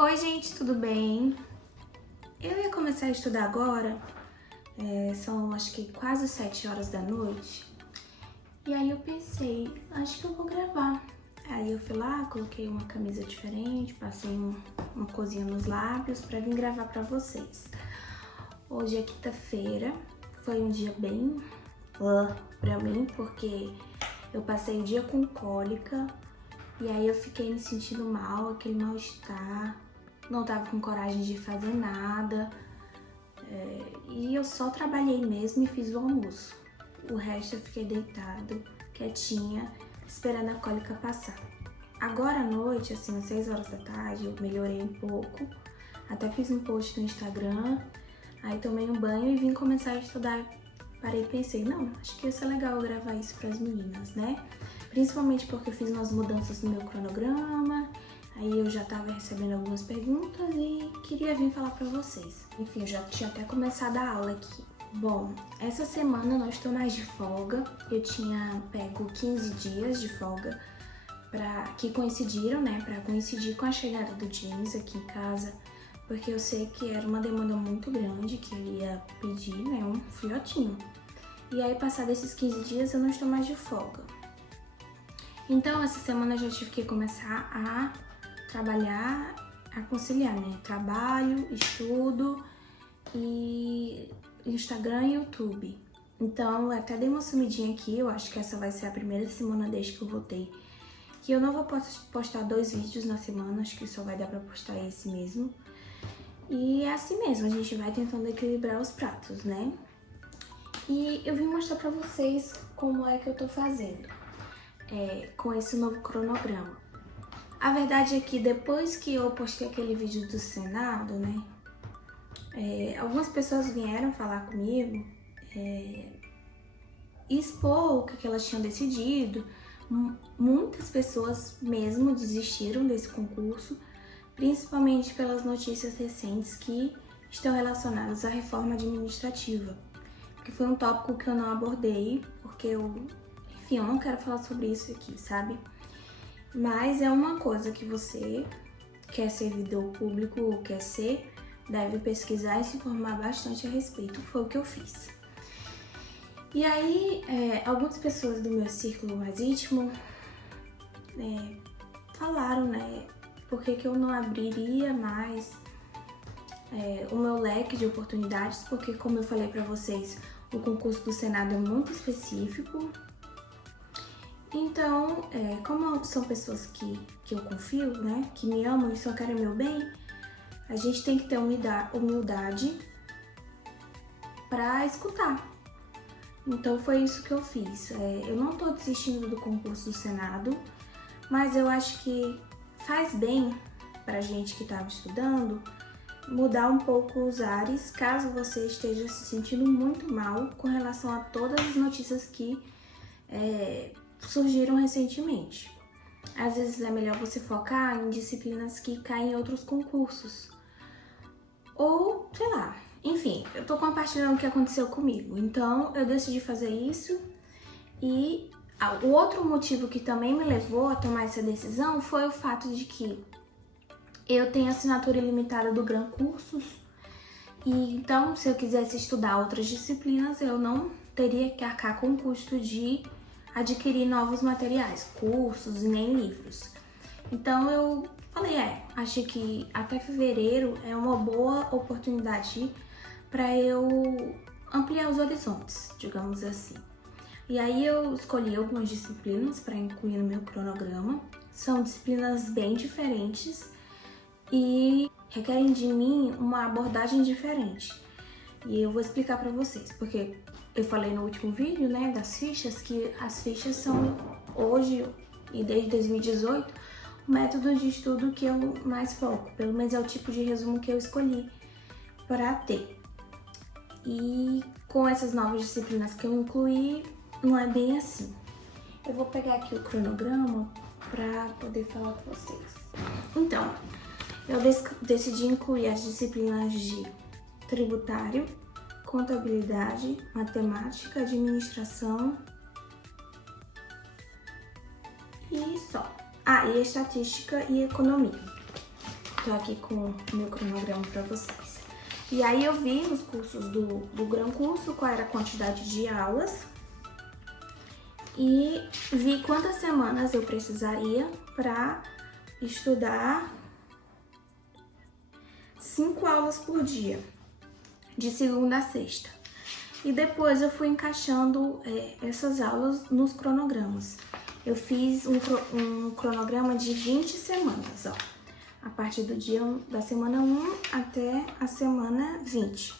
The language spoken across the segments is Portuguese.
Oi gente, tudo bem? Eu ia começar a estudar agora, são acho que quase 7 horas da noite. E aí eu pensei, acho que eu vou gravar. Aí eu fui lá, coloquei uma camisa diferente, passei uma coisinha nos lábios pra vir gravar pra vocês. Hoje é quinta-feira, foi um dia bem pra mim, porque eu passei o dia com cólica. E aí eu fiquei me sentindo mal, aquele mal-estar, não tava com coragem de fazer nada. E eu só trabalhei mesmo e fiz o almoço. O resto eu fiquei deitada, quietinha, esperando a cólica passar. Agora à noite, assim, às 6 horas da tarde, eu melhorei um pouco. Até fiz um post no Instagram, aí tomei um banho e vim começar a estudar. Parei e pensei, não, acho que ia ser legal eu gravar isso para as meninas, né? Principalmente porque eu fiz umas mudanças no meu cronograma, aí eu já tava recebendo algumas perguntas e queria vir falar pra vocês. Enfim, eu já tinha até começado a aula aqui. Bom, essa semana nós estou mais de folga, eu tinha pego 15 dias de folga que coincidiram, né, pra coincidir com a chegada do James aqui em casa, porque eu sei que era uma demanda muito grande, que ele ia pedir, né, um filhotinho. E aí, passados esses 15 dias, eu não estou mais de folga. Então, essa semana eu já tive que começar a trabalhar, a conciliar, né? Trabalho, estudo e Instagram e YouTube. Então, eu até dei uma sumidinha aqui, eu acho que essa vai ser a primeira semana desde que eu voltei. Que eu não vou postar 2 vídeos na semana, acho que só vai dar pra postar esse mesmo. E é assim mesmo, a gente vai tentando equilibrar os pratos, né? E eu vim mostrar pra vocês como é que eu tô fazendo com esse novo cronograma. A verdade é que depois que eu postei aquele vídeo do Senado, né, algumas pessoas vieram falar comigo, expor o que elas tinham decidido. Muitas pessoas mesmo desistiram desse concurso, principalmente pelas notícias recentes que estão relacionadas à reforma administrativa, que foi um tópico que eu não abordei, porque enfim, eu não quero falar sobre isso aqui, sabe? Mas é uma coisa que você, que é servidor público ou quer ser, deve pesquisar e se informar bastante a respeito. Foi o que eu fiz. E aí, algumas pessoas do meu círculo mais íntimo falaram, né, por que eu não abriria mais o meu leque de oportunidades, porque, como eu falei pra vocês, o concurso do Senado é muito específico. Então, como são pessoas que eu confio, né, que me amam e só querem meu bem, a gente tem que ter humildade pra escutar. Então foi isso que eu fiz. Eu não tô desistindo do concurso do Senado, mas eu acho que faz bem pra gente que tava estudando mudar um pouco os ares, caso você esteja se sentindo muito mal com relação a todas as notícias que surgiram recentemente. Às vezes é melhor você focar em disciplinas que caem em outros concursos. Ou, sei lá, enfim, eu tô compartilhando o que aconteceu comigo. Então, eu decidi fazer isso. E o outro motivo que também me levou a tomar essa decisão foi o fato de que eu tenho assinatura ilimitada do Gran Cursos. E então, se eu quisesse estudar outras disciplinas, eu não teria que arcar com o custo de adquirir novos materiais, cursos e nem livros. Então eu falei, achei que até fevereiro é uma boa oportunidade para eu ampliar os horizontes, digamos assim. E aí eu escolhi algumas disciplinas para incluir no meu cronograma. São disciplinas bem diferentes e requerem de mim uma abordagem diferente. E eu vou explicar para vocês, porque eu falei no último vídeo, né, das fichas, que as fichas são hoje e desde 2018 o método de estudo que eu mais foco, pelo menos é o tipo de resumo que eu escolhi para ter. E com essas novas disciplinas que eu incluí, não é bem assim. Eu vou pegar aqui o cronograma para poder falar com vocês. Então, eu decidi incluir as disciplinas de tributário, contabilidade, matemática, administração e só. E estatística e economia. Tô aqui com o meu cronograma pra vocês. E aí eu vi os cursos do Gran Curso, qual era a quantidade de aulas. E vi quantas semanas eu precisaria pra estudar 5 aulas por dia, de segunda a sexta. E depois eu fui encaixando essas aulas nos cronogramas. Eu fiz um cronograma de 20 semanas, ó. A partir do dia da semana 1 até a semana 20.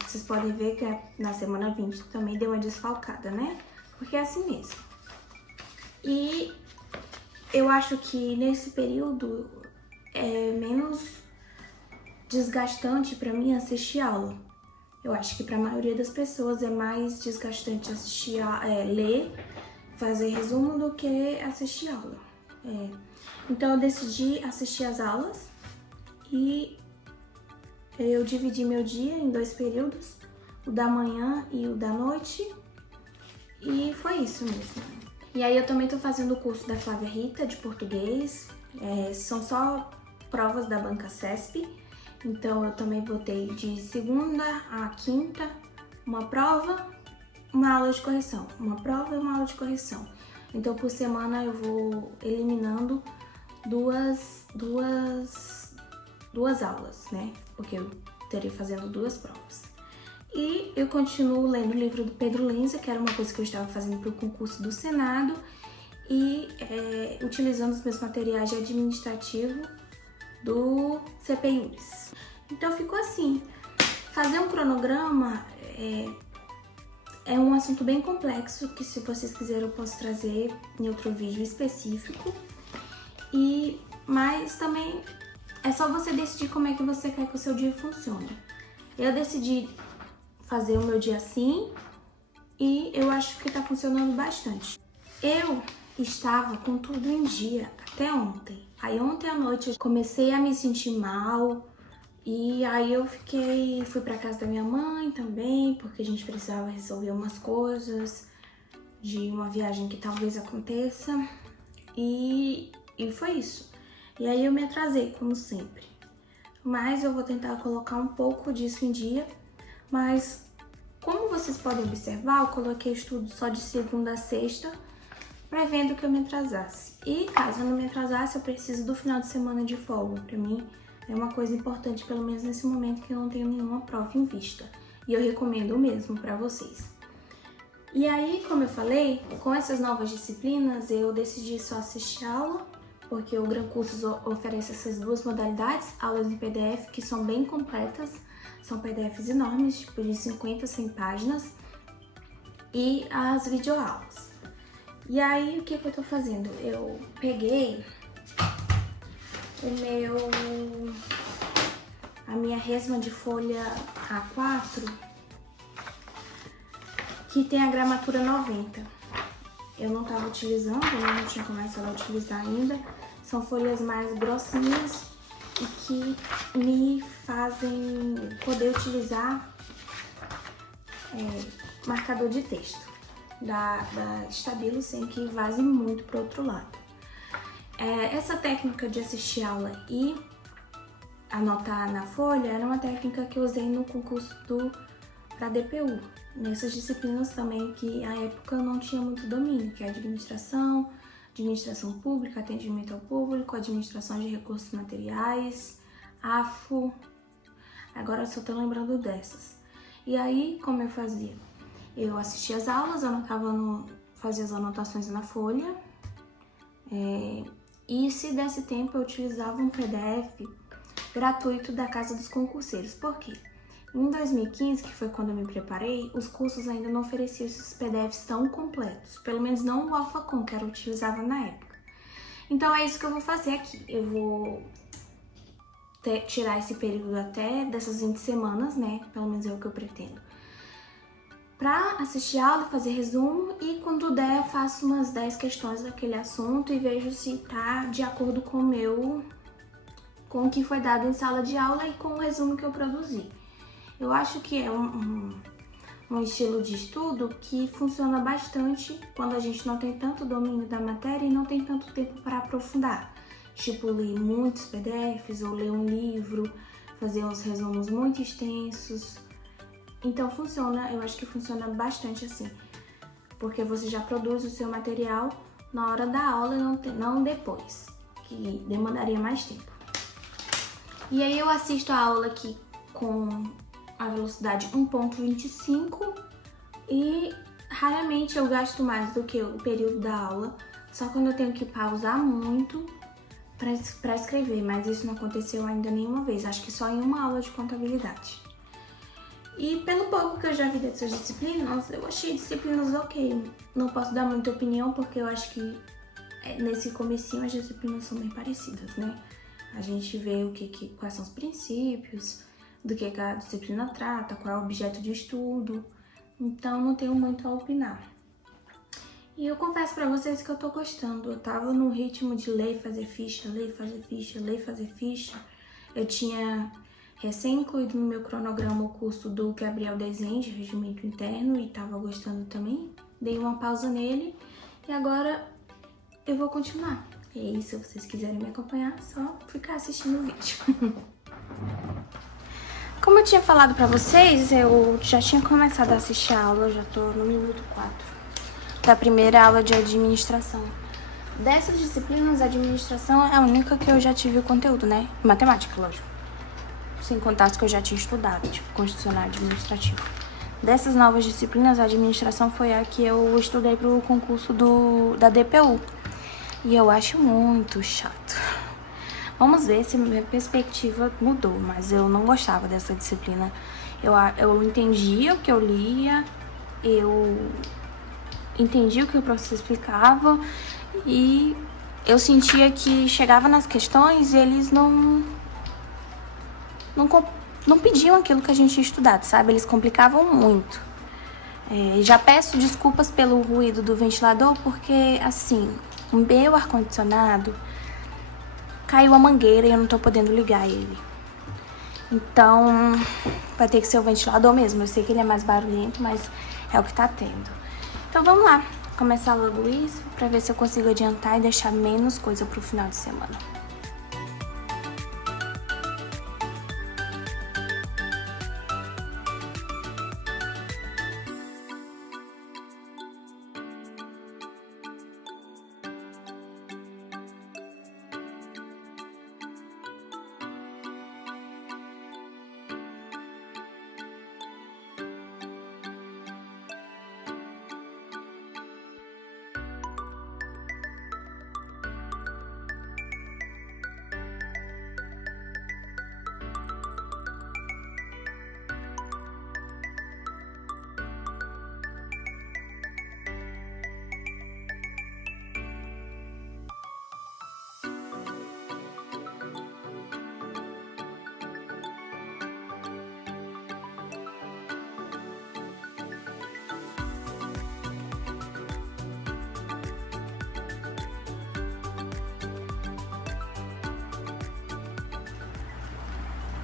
Vocês podem ver que na semana 20 também deu uma desfalcada, né? Porque é assim mesmo. E eu acho que nesse período é menos desgastante para mim assistir aula. Eu acho que para a maioria das pessoas é mais desgastante assistir ler, fazer resumo do que assistir aula. Então eu decidi assistir as aulas e eu dividi meu dia em 2 períodos, o da manhã e o da noite, e foi isso mesmo. E aí eu também tô fazendo o curso da Flávia Rita de português, são só provas da banca CESP, então eu também botei de segunda a quinta uma prova, uma aula de correção, uma prova e uma aula de correção. Então por semana eu vou eliminando duas aulas, né? Porque eu terei fazendo 2 provas. E eu continuo lendo o livro do Pedro Lenza, que era uma coisa que eu estava fazendo para o concurso do Senado, e utilizando os meus materiais de administrativo do CPIURES. Então ficou assim. Fazer um cronograma é um assunto bem complexo, que se vocês quiserem eu posso trazer em outro vídeo específico. Mas também é só você decidir como é que você quer que o seu dia funcione. Eu decidi fazer o meu dia assim e eu acho que tá funcionando bastante. Eu estava com tudo em dia até ontem. Aí ontem à noite eu comecei a me sentir mal e aí eu fui pra casa da minha mãe também, porque a gente precisava resolver umas coisas de uma viagem que talvez aconteça e foi isso. E aí eu me atrasei, como sempre. Mas eu vou tentar colocar um pouco disso em dia. Mas, como vocês podem observar, eu coloquei estudo só de segunda a sexta, prevendo que eu me atrasasse. E caso eu não me atrasasse, eu preciso do final de semana de folga. Pra mim, é uma coisa importante, pelo menos nesse momento que eu não tenho nenhuma prova em vista. E eu recomendo o mesmo pra vocês. E aí, como eu falei, com essas novas disciplinas, eu decidi só assistir aula, porque o Gran Cursos oferece essas 2 modalidades, aulas em PDF, que são bem completas, são PDFs enormes, tipo de 50 a 100 páginas, e as videoaulas. E aí, o que eu tô fazendo? Eu peguei a minha resma de folha A4, que tem a gramatura 90. Eu não estava utilizando, eu não tinha começado a utilizar ainda. São folhas mais grossinhas e que me fazem poder utilizar marcador de texto da Stabilo sem que vaze muito para o outro lado. Essa técnica de assistir aula e anotar na folha era uma técnica que eu usei no concurso para DPU. Nessas disciplinas também que à época eu não tinha muito domínio, que é administração pública, atendimento ao público, administração de recursos materiais, AFO, agora eu só tô lembrando dessas. E aí, como eu fazia? Eu assistia as aulas, fazia as anotações na folha, e se desse tempo eu utilizava um PDF gratuito da Casa dos Concurseiros. Por quê? Em 2015, que foi quando eu me preparei, os cursos ainda não ofereciam esses PDFs tão completos, pelo menos não o AlphaCom, que era o que eu utilizava na época. Então é isso que eu vou fazer aqui. Eu vou tirar esse período até dessas 20 semanas, né? Pelo menos é o que eu pretendo. Pra assistir aula, fazer resumo e quando der eu faço umas 10 questões daquele assunto e vejo se tá de acordo com o que foi dado em sala de aula e com o resumo que eu produzi. Eu acho que é um estilo de estudo que funciona bastante quando a gente não tem tanto domínio da matéria e não tem tanto tempo para aprofundar. tipo ler muitos PDFs ou ler um livro, fazer uns resumos muito extensos. Então funciona, eu acho que funciona bastante assim, porque você já produz o seu material na hora da aula e não depois, que demandaria mais tempo. E aí eu assisto a aula aqui com a velocidade 1.25 e raramente eu gasto mais do que o período da aula, só quando eu tenho que pausar muito para escrever, mas isso não aconteceu ainda nenhuma vez, acho que só em uma aula de contabilidade. E pelo pouco que eu já vi dessas disciplinas, eu achei disciplinas ok. Não posso dar muita opinião porque eu acho que nesse comecinho as disciplinas são bem parecidas, né? A gente vê quais são os princípios, do que a disciplina trata, qual é o objeto de estudo. Então não tenho muito a opinar. E eu confesso pra vocês que eu tô gostando. Eu tava num ritmo de ler, fazer ficha, ler, fazer ficha, ler, fazer ficha. Eu tinha recém-incluído no meu cronograma o curso do Gabriel Desenho de Regimento Interno e tava gostando também. Dei uma pausa nele e agora eu vou continuar. E aí, se vocês quiserem me acompanhar, é só ficar assistindo o vídeo. Como eu tinha falado pra vocês, eu já tinha começado a assistir a aula, eu já tô no minuto 4 da primeira aula de administração. Dessas disciplinas, a administração é a única que eu já tive o conteúdo, né? Matemática, lógico. Sem contar as que eu já tinha estudado, tipo constitucional administrativo. Dessas novas disciplinas, a administração foi a que eu estudei pro concurso da DPU. E eu acho muito chato. Vamos ver se minha perspectiva mudou, mas eu não gostava dessa disciplina. Eu entendia o que eu lia, eu entendia o que o professor explicava e eu sentia que chegava nas questões e eles não pediam aquilo que a gente tinha estudado, sabe? Eles complicavam muito. Já peço desculpas pelo ruído do ventilador, porque, assim, o meu ar-condicionado caiu a mangueira e eu não tô podendo ligar ele. Então, vai ter que ser o ventilador mesmo. Eu sei que ele é mais barulhento, mas é o que tá tendo. Então, vamos lá. Começar logo isso, pra ver se eu consigo adiantar e deixar menos coisa pro final de semana.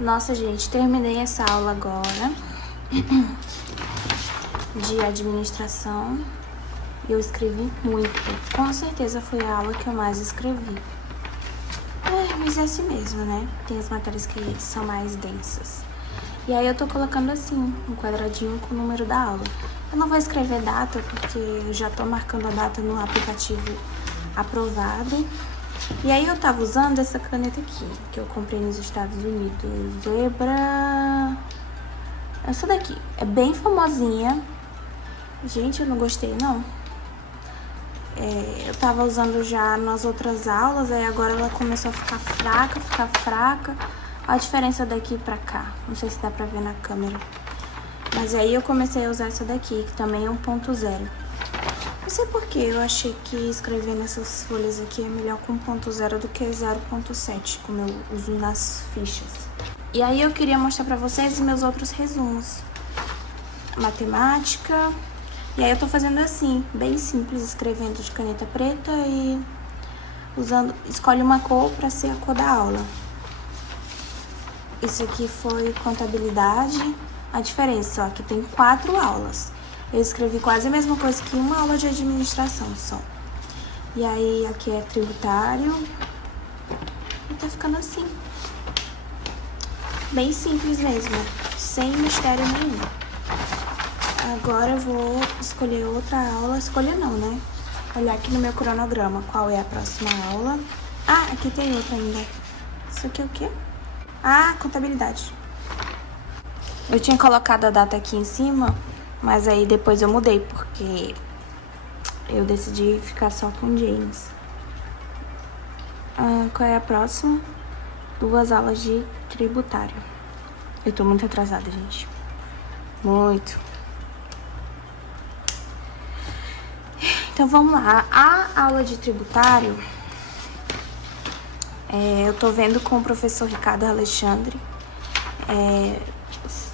Nossa, gente, terminei essa aula agora de administração. Eu escrevi muito. Com certeza foi a aula que eu mais escrevi. Mas é assim mesmo, né? Tem as matérias que são mais densas. E aí eu tô colocando assim, um quadradinho com o número da aula. Eu não vou escrever data, porque eu já tô marcando a data no aplicativo aprovado. E aí eu tava usando essa caneta aqui, que eu comprei nos Estados Unidos, Zebra... Essa daqui, é bem famosinha. Gente, eu não gostei, não. Eu tava usando já nas outras aulas, aí agora ela começou a ficar fraca. Olha a diferença daqui pra cá, não sei se dá pra ver na câmera. Mas aí eu comecei a usar essa daqui, que também é 1.0. Não sei porquê, eu achei que escrever nessas folhas aqui é melhor com 1.0 do que 0.7, como eu uso nas fichas. E aí eu queria mostrar pra vocês meus outros resumos. Matemática. E aí eu tô fazendo assim, bem simples, escrevendo de caneta preta e escolhe uma cor pra ser a cor da aula. Isso aqui foi contabilidade. A diferença, ó, que tem 4 aulas. Eu escrevi quase a mesma coisa que uma aula de administração só. E aí, aqui é tributário. tá ficando assim. Bem simples mesmo, sem mistério nenhum. Agora eu vou escolher outra aula. Escolher não, né? Olhar aqui no meu cronograma qual é a próxima aula. Ah, aqui tem outra ainda. Isso aqui é o quê? Ah, contabilidade. Eu tinha colocado a data aqui em cima, mas aí depois eu mudei, porque eu decidi ficar só com James. Qual é a próxima? 2 aulas de tributário. Eu tô muito atrasada, gente. Muito. Então vamos lá. A aula de tributário, eu tô vendo com o professor Ricardo Alexandre.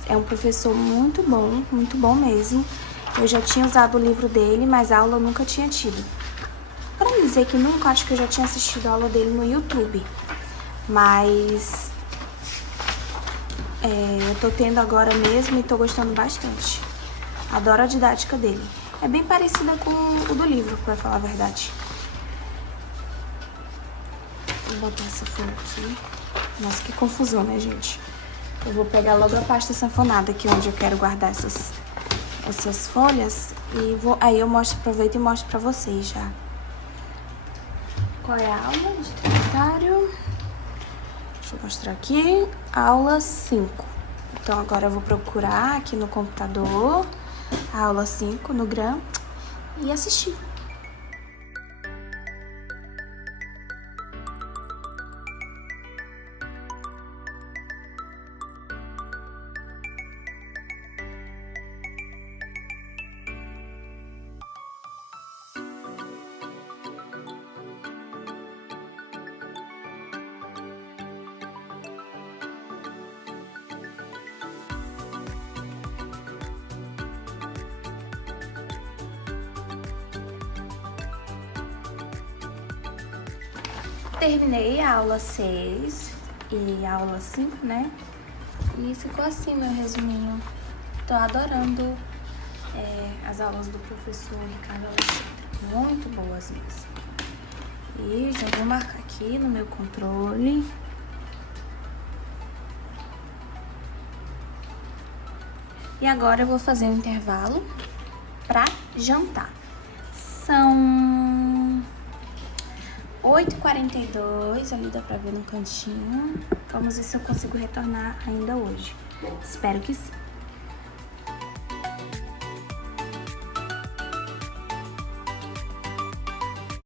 É um professor muito bom mesmo. Eu já tinha usado o livro dele, mas a aula eu nunca tinha tido. Pra não dizer que nunca, acho que eu já tinha assistido a aula dele no YouTube. Mas eu tô tendo agora mesmo e tô gostando bastante. Adoro a didática dele. É bem parecida com o do livro, pra falar a verdade. Vou botar essa folha aqui. Nossa, que confusão, né, gente? Eu vou pegar logo a pasta sanfonada, que é onde eu quero guardar essas folhas. E aí eu aproveito e mostro pra vocês já. Qual é a aula de tributário? Deixa eu mostrar aqui. Aula 5. Então agora eu vou procurar aqui no computador a aula 5 no GRAM e assistir. Terminei a aula 6 e a aula 5, né? E ficou assim meu resuminho. Tô adorando as aulas do professor Ricardo Alexandre. Muito boas mesmo. E já vou marcar aqui no meu controle. E agora eu vou fazer um intervalo pra jantar. São 8h42, ali dá pra ver no cantinho. Vamos ver se eu consigo retornar ainda hoje. Espero que sim.